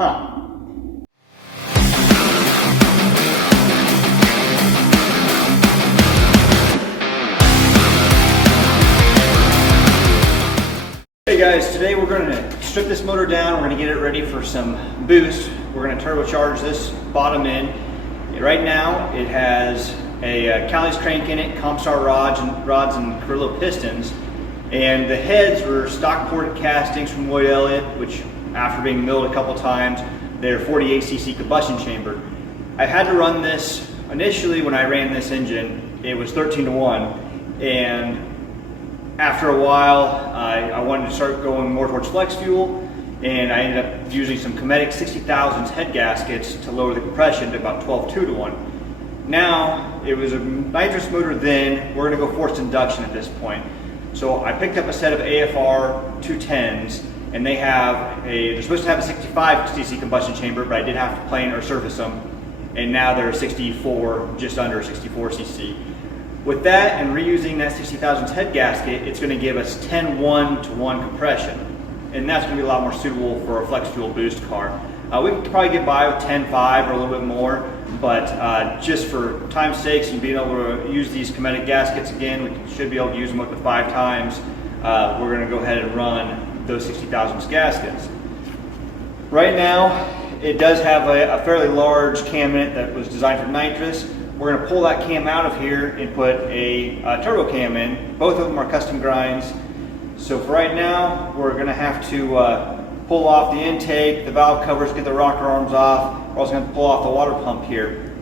Huh. Hey guys, today we're going to strip this motor down. We're going to get it ready for some boost. We're going to turbocharge this bottom end. Right now it has a Callie's crank in it, Comstar rods and Carrillo pistons, and the heads were stock ported castings from Lloyd Elliott, which after being milled a couple times, they're 48cc combustion chamber. I had to run this initially. When I ran this engine, it was 13-to-1, and after a while, I wanted to start going more towards flex fuel, and I ended up using some Cometic 60,000s head gaskets to lower the compression to about 12-2-to-1. Now, it was a nitrous motor then. We're going to go forced induction at this point. So I picked up a set of AFR 210s, and they're supposed to have a 65cc combustion chamber, but I did have to plane or surface them, and now they're 64, just under 64cc. With that and reusing that 60,000s head gasket, it's going to give us 10-1-to-1 compression, and that's going to be a lot more suitable for a flex fuel boost car. We could probably get by with 10-5 or a little bit more, but just for time's sakes and being able to use these Cometic gaskets again, we should be able to use them up to 5 times. We're going to go ahead and run those 60,000s gaskets. Right now, it does have a fairly large cam in it that was designed for nitrous. We're going to pull that cam out of here and put a turbo cam in. Both of them are custom grinds. So for right now, we're going to have to pull off the intake, the valve covers, get the rocker arms off. We're also going to pull off the water pump here.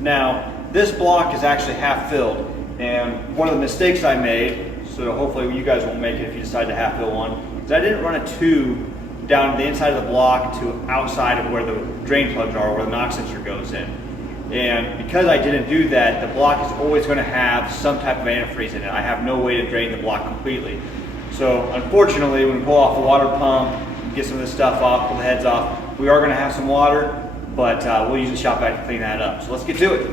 Now, this block is actually half filled, and one of the mistakes I made, so hopefully you guys won't make it if you decide to half fill one, is I didn't run a tube down the inside of the block to outside of where the drain plugs are, where the knock sensor goes in. And because I didn't do that, the block is always going to have some type of antifreeze in it. I have no way to drain the block completely. So unfortunately, when we pull off the water pump, get some of this stuff off, pull the heads off, we are going to have some water, but we'll use the shop vac to clean that up. So let's get to it.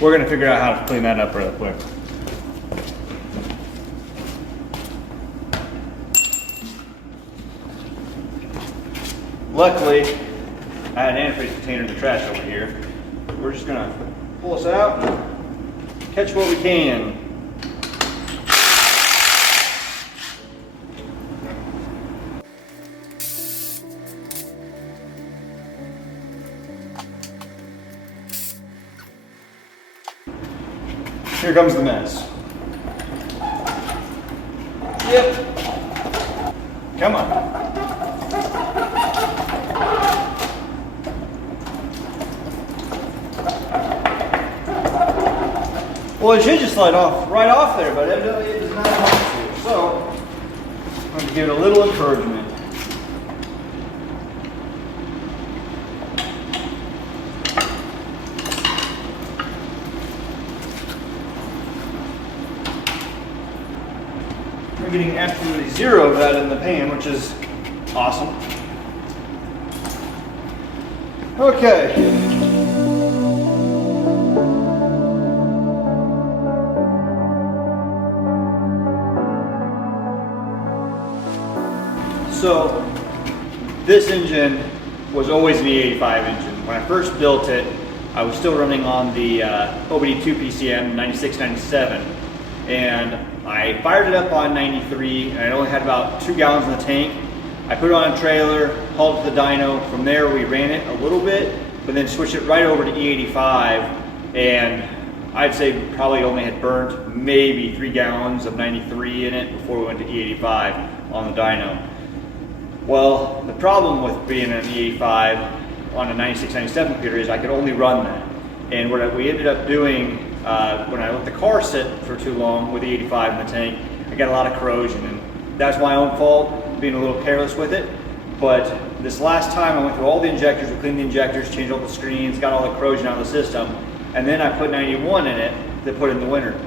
We're going to figure out how to clean that up real quick. Luckily, I had an antifreeze container in the trash over here. We're just going to pull this out and catch what we can. Here comes the mess. Yep. Come on. Well, it should just slide off right off there, but evidently it does not want to. So, I'm going to give it a little encouragement. We're getting absolutely zero of that in the pan, which is awesome. Okay. So this engine was always an E85 engine. When I first built it, I was still running on the fbody 2 PCM 96-97, and I fired it up on 93, and I only had about 2 gallons in the tank. I put it on a trailer, hauled it to the dyno. From there we ran it a little bit, but then switched it right over to E85, and I'd say probably only had burnt maybe 3 gallons of 93 in it before we went to E85 on the dyno. Well, the problem with being an E85 on a 96-97 computer is I could only run that. And what we ended up doing when I let the car sit for too long with the 85 in the tank, I got a lot of corrosion, and that's my own fault, being a little careless with it. But this last time I went through all the injectors, we cleaned the injectors, changed all the screens, got all the corrosion out of the system, and then I put 91 in it to put in the winter.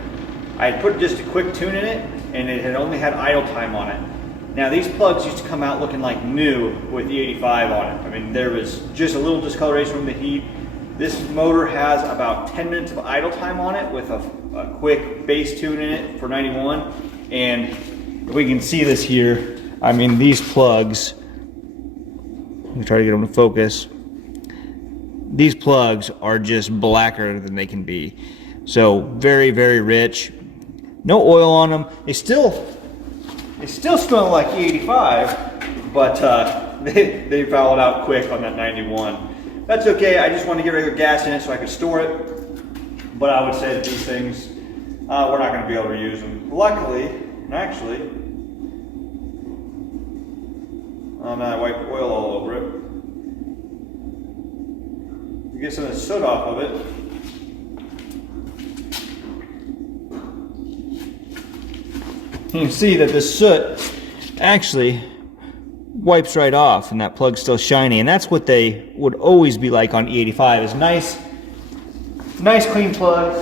I had put just a quick tune in it, and it had only had idle time on it. Now these plugs used to come out looking like new with the 85 on it. I mean, there was just a little discoloration from the heat. This motor has about 10 minutes of idle time on it with a quick bass tune in it for 91. And we can see this here. I mean, these plugs, let me try to get them to focus. These plugs are just blacker than they can be. So very, very rich. No oil on them. They still smell like E85, but they fouled out quick on that 91. That's okay. I just wanted to get regular gas in it so I could store it. But I would say that these things, we're not going to be able to use them. Luckily, actually, I wiped oil all over it. You get some of the soot off of it. You can see that the soot actually wipes right off and that plug's still shiny, and that's what they would always be like on E85, is nice clean plug.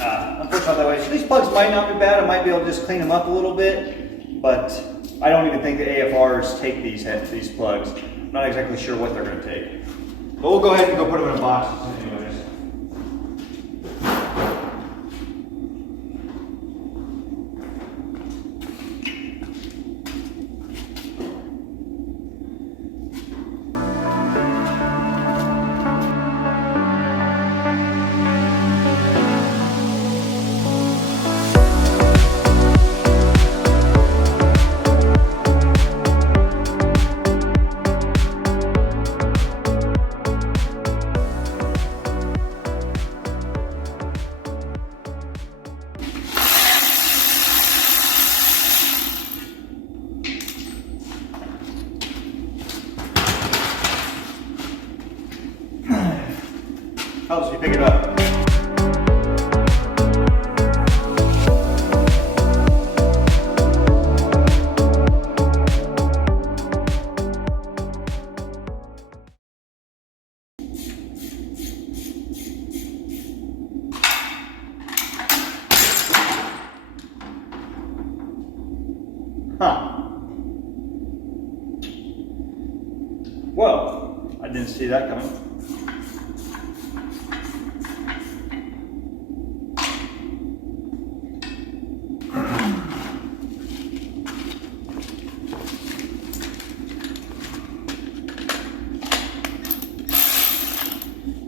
Unfortunately not that way. So these plugs might not be bad. I might be able to just clean them up a little bit, but I don't even think the AFRs take these plugs. I'm not exactly sure what they're going to take. But we'll go ahead and go put them in a box anyways. Helps you pick it up. Well, I didn't see that coming.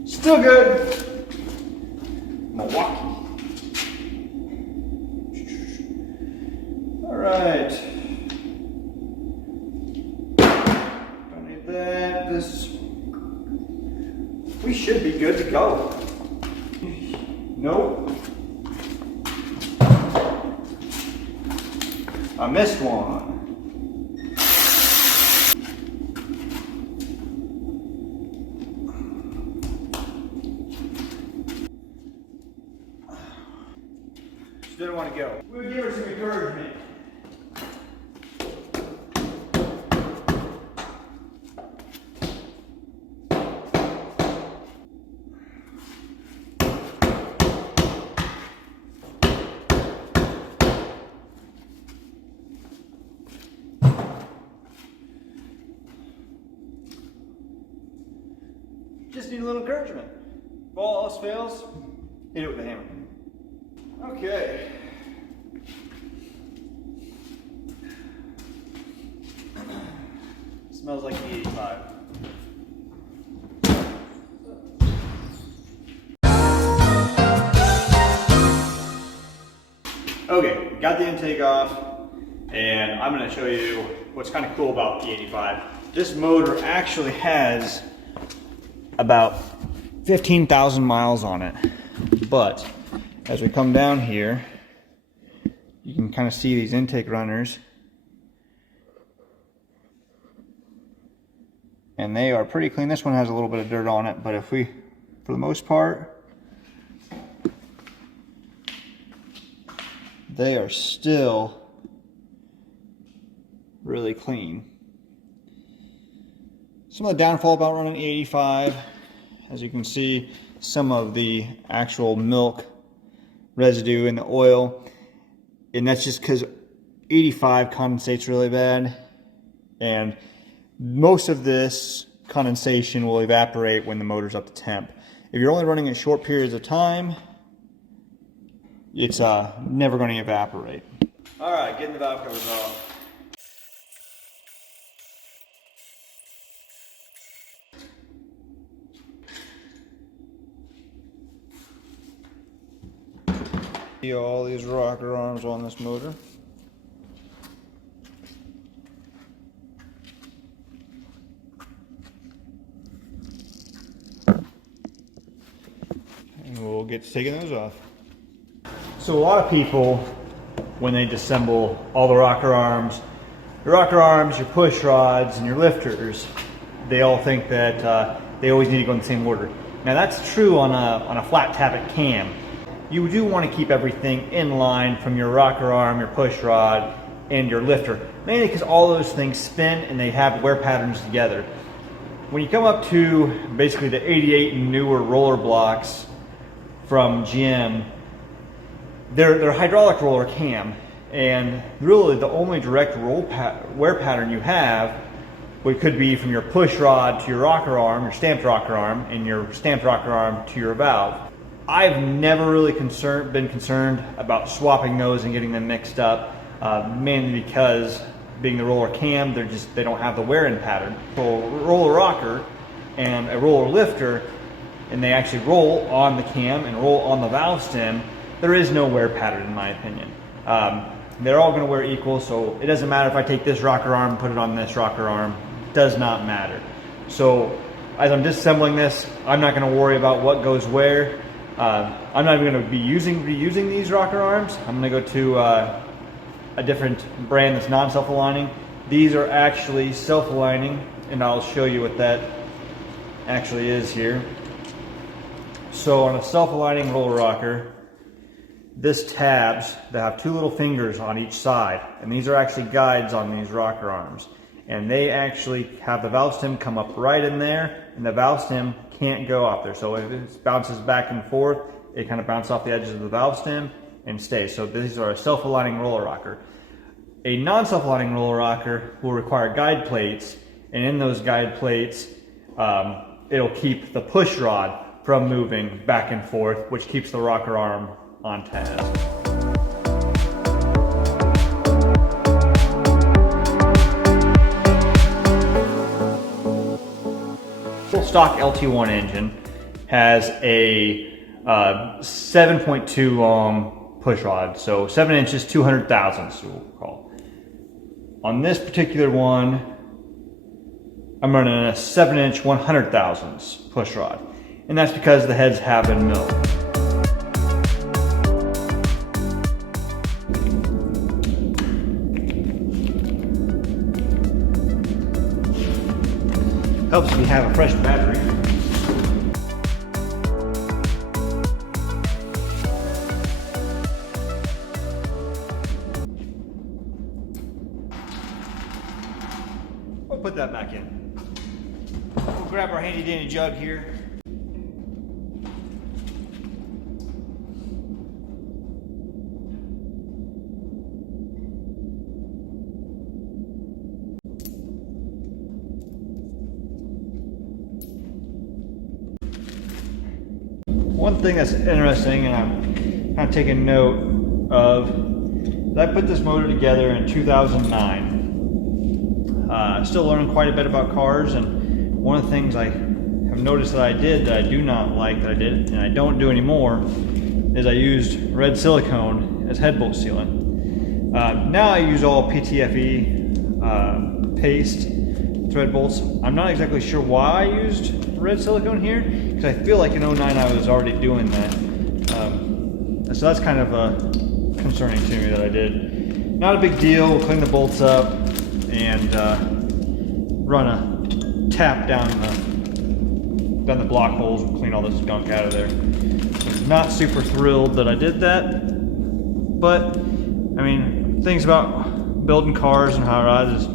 Still good. Milwaukee. All right. Don't need that. This. We should be good to go. Nope. I missed one. Didn't want to go. We would give her some encouragement. Just need a little encouragement. If all else fails, hit it with a hammer. Okay. Smells like E85. Okay, got the intake off, and I'm going to show you what's kind of cool about E85. This motor actually has about 15,000 miles on it, but as we come down here, you can kind of see these intake runners, and they are pretty clean. This one has a little bit of dirt on it, but if we, for the most part, they are still really clean. Some of the downfall about running E85, as you can see, some of the actual milk residue in the oil, and that's just because 85 condensates really bad, and most of this condensation will evaporate when the motor's up to temp. If you're only running it short periods of time, it's never going to evaporate. All right, getting the valve covers off. See all these rocker arms on this motor. And we'll get to taking those off. So a lot of people, when they disassemble all the rocker arms, your push rods, and your lifters, they all think that they always need to go in the same order. Now that's true on a flat tappet cam. You do want to keep everything in line from your rocker arm, your push rod, and your lifter, mainly because all those things spin and they have wear patterns together. When you come up to basically the 88 and newer roller blocks from GM, they're hydraulic roller cam, and really the only direct wear pattern you have could be from your push rod to your rocker arm, your stamped rocker arm, and your stamped rocker arm to your valve. I've never really been concerned about swapping those and getting them mixed up, mainly because being the roller cam, they don't have the wear-in pattern. So a roller rocker and a roller lifter, and they actually roll on the cam and roll on the valve stem, there is no wear pattern in my opinion. They're all going to wear equal, so it doesn't matter if I take this rocker arm and put it on this rocker arm, does not matter. So as I'm disassembling this, I'm not going to worry about what goes where. I'm not even going to be reusing these rocker arms. I'm going to go to a different brand that's non-self-aligning. These are actually self-aligning, and I'll show you what that actually is here. So on a self-aligning roller rocker, this tabs that have two little fingers on each side, and these are actually guides on these rocker arms, and they actually have the valve stem come up right in there, and the valve stem can't go off there. So if it bounces back and forth, it kind of bounces off the edges of the valve stem and stays. So these are a self-aligning roller rocker. A non-self-aligning roller rocker will require guide plates, and in those guide plates, it'll keep the push rod from moving back and forth, which keeps the rocker arm on task. Full stock LT1 engine has a 7.2 long push rod, so 7 inches, 200 thousandths we'll call. On this particular one, I'm running a 7-inch 100 thousandths push rod, and that's because the heads have been milled. Helps if you have a fresh battery. We'll put that back in. We'll grab our handy dandy jug here. One thing that's interesting, and I'm kind of taking note of, is I put this motor together in 2009. Still learning quite a bit about cars, and one of the things I have noticed that I did that I do not like that I did, and I don't do anymore, is I used red silicone as head bolt sealant. Now I use all PTFE paste thread bolts. I'm not exactly sure why I used red silicone here, because I feel like in 09 I was already doing that. So that's kind of concerning to me that I did. Not a big deal. We'll clean the bolts up and run a tap down the block holes and clean all this gunk out of there. Not super thrilled that I did that, but I mean, things about building cars and hot rods is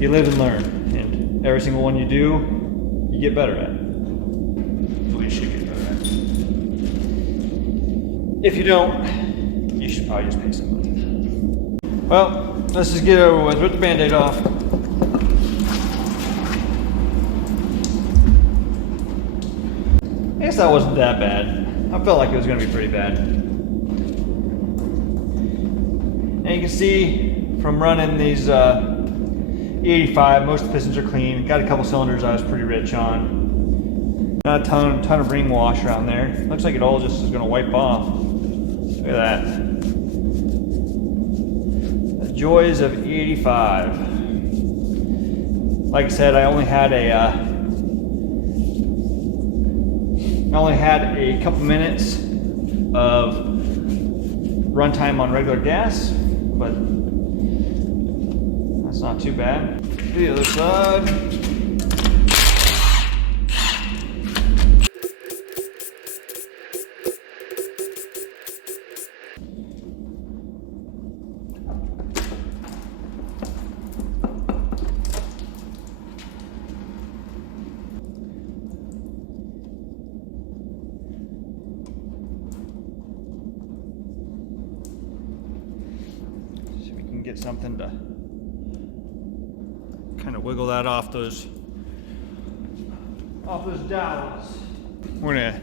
you live and learn, and every single one you do, you get better at. Well, you should get better at. If you don't, you should probably just pay somebody. Well, let's just get it over with. Rip the Band-Aid off. I guess that wasn't that bad. I felt like it was going to be pretty bad. And you can see from running these E85, most of the pistons are clean. Got a couple cylinders I was pretty rich on. Not a ton of ring wash around there. Looks like it all just is going to wipe off. Look at that. The joys of E85. Like I said, I only had a couple minutes of runtime on regular gas, but that's not too bad. The other side. Get something to kind of wiggle that off those dowels. We're gonna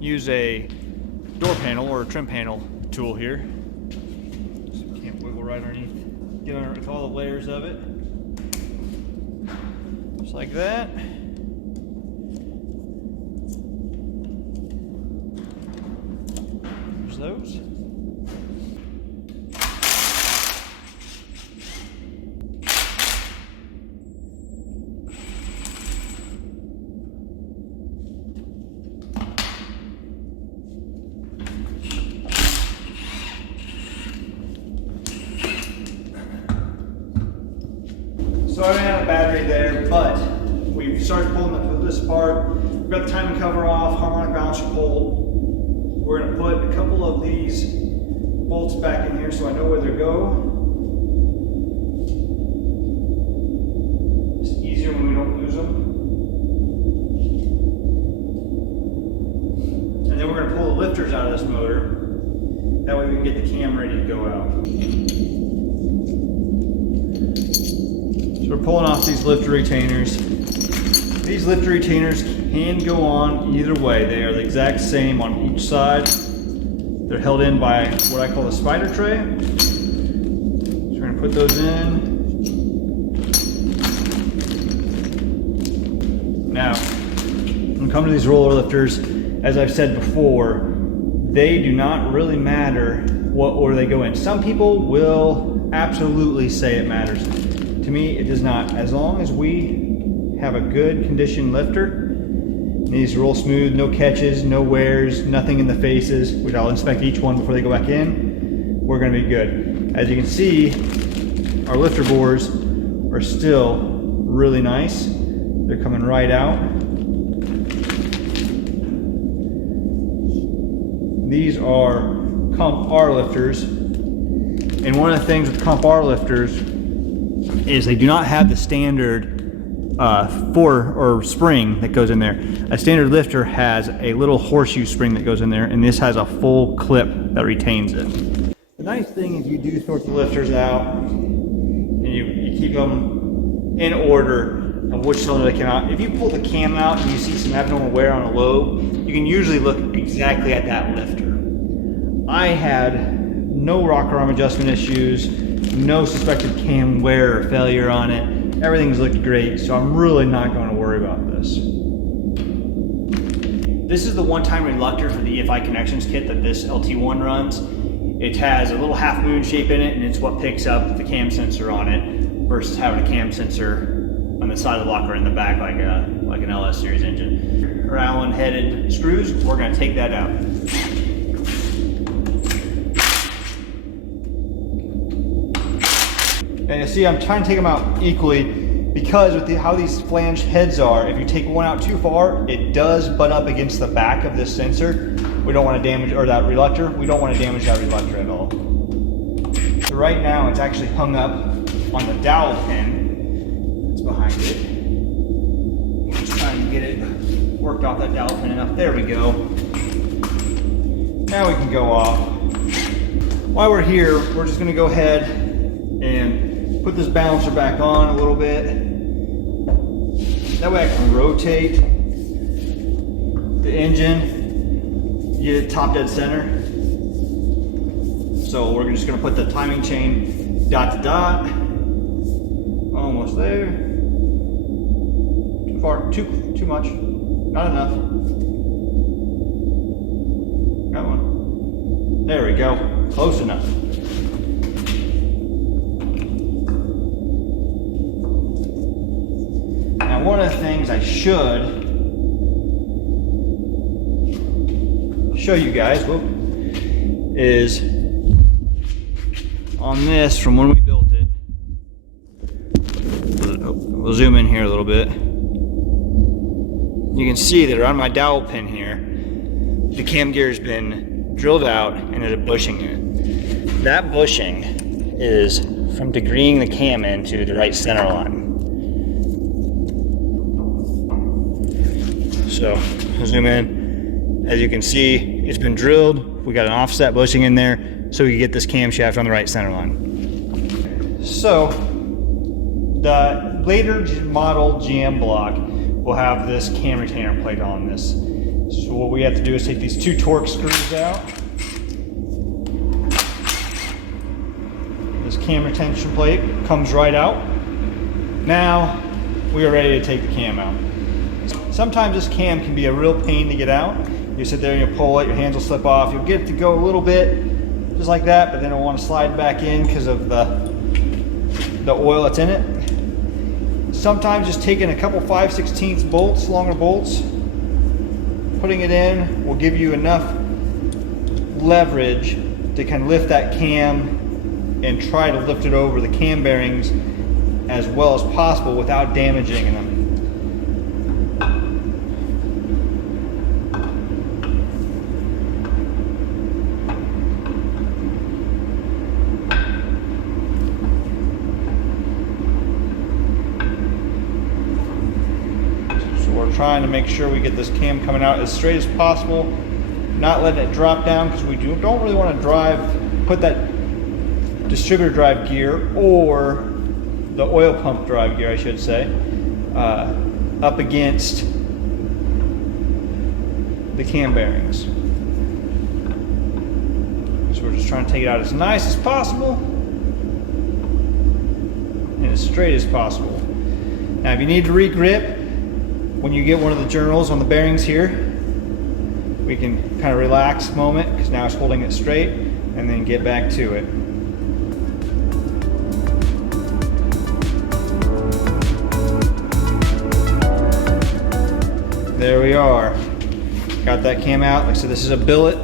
use a door panel or a trim panel tool here, so we can't wiggle right underneath, get underneath all the layers of it, just like that. There's those. So I ran out of battery there, but we've started pulling this apart. We've got the timing cover off, harmonic balancer pulled. We're going to put a couple of these bolts back in here so I know where they go. It's easier when we don't lose them. And then we're going to pull the lifters out of this motor. That way we can get the cam ready to go out. So we're pulling off these lifter retainers. These lifter retainers can go on either way. They are the exact same on each side. They're held in by what I call the spider tray. So we're going to put those in. Now, when it comes to these roller lifters, as I've said before, they do not really matter what order they go in. Some people will absolutely say it matters. To me, it does not. As long as we have a good conditioned lifter, these roll smooth, no catches, no wears, nothing in the faces, which I'll inspect each one before they go back in, we're gonna be good. As you can see, our lifter bores are still really nice. They're coming right out. These are Comp R lifters. And one of the things with Comp R lifters is they do not have the standard spring that goes in there. A standard lifter has a little horseshoe spring that goes in there, and this has a full clip that retains it. The nice thing is you do sort the lifters out, and you keep them in order of which cylinder they come out. If you pull the cam out and you see some abnormal wear on a lobe, you can usually look exactly at that lifter. I had no rocker arm adjustment issues, no suspected cam wear or failure on it. Everything's looked great, so I'm really not going to worry about this. This is the one-time reluctor for the EFI connections kit that this LT1 runs. It has a little half moon shape in it, and it's what picks up the cam sensor on it versus having a cam sensor on the side of the locker in the back like an LS series engine. Our Allen headed screws, we're going to take that out. And you see I'm trying to take them out equally because with how these flange heads are, if you take one out too far, it does butt up against the back of this sensor. We don't want to damage, or that reluctor, we don't want to damage that reluctor at all. So right now it's actually hung up on the dowel pin that's behind it. We're just trying to get it worked off that dowel pin enough. There we go. Now we can go off. While we're here, we're just going to go ahead and put this balancer back on a little bit. That way I can rotate the engine, get it top dead center. So we're just gonna put the timing chain dot to dot. Almost there. Too far, too much, not enough. Got one. There we go, close enough. Now one of the things I should show you guys is on this from when we built it. We'll zoom in here a little bit. You can see that around my dowel pin here, the cam gear has been drilled out and there's a bushing in it. That bushing is from degreeing the cam into the right center line. So I'll zoom in. As you can see, it's been drilled. We got an offset bushing in there so we can get this camshaft on the right center line. So the later model GM block will have this cam retainer plate on this. So what we have to do is take these 2 torque screws out. This cam retention plate comes right out. Now we are ready to take the cam out. Sometimes this cam can be a real pain to get out. You sit there and you pull it, your hands will slip off. You'll get it to go a little bit, just like that, but then it'll want to slide back in because of the oil that's in it. Sometimes just taking a couple 5/16 bolts, longer bolts, putting it in will give you enough leverage to kind of lift that cam and try to lift it over the cam bearings as well as possible without damaging them. We're trying to make sure we get this cam coming out as straight as possible, not letting it drop down because we don't really want to put that distributor drive gear or the oil pump drive gear, I should say, up against the cam bearings. So we're just trying to take it out as nice as possible and as straight as possible. Now if you need to re-grip, when you get one of the journals on the bearings here, we can kind of relax a moment because now it's holding it straight and then get back to it. There we are. Got that cam out. Like I said, this is a bullet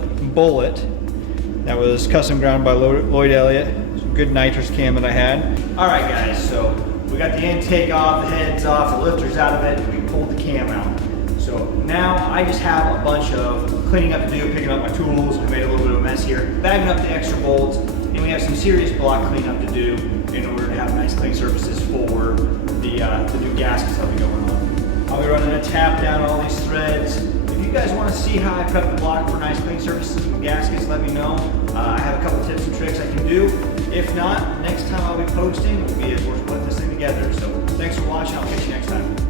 that was custom ground by Lloyd Elliott. It's a good nitrous cam that I had. All right guys, so we got the intake off, the heads off, the lifters out of it, and we pulled the cam out. So now I just have a bunch of cleaning up to do, picking up my tools. We made a little bit of a mess here, bagging up the extra bolts, and we have some serious block cleanup to do in order to have nice clean surfaces for the new gaskets that'll be going on. I'll be running a tap down all these threads. If you guys want to see how I prep the block for nice clean surfaces and gaskets, let me know. I have a couple tips and tricks I can do. If not, next time I'll be posting will be as we're putting this thing together. So thanks for watching. I'll catch you next time.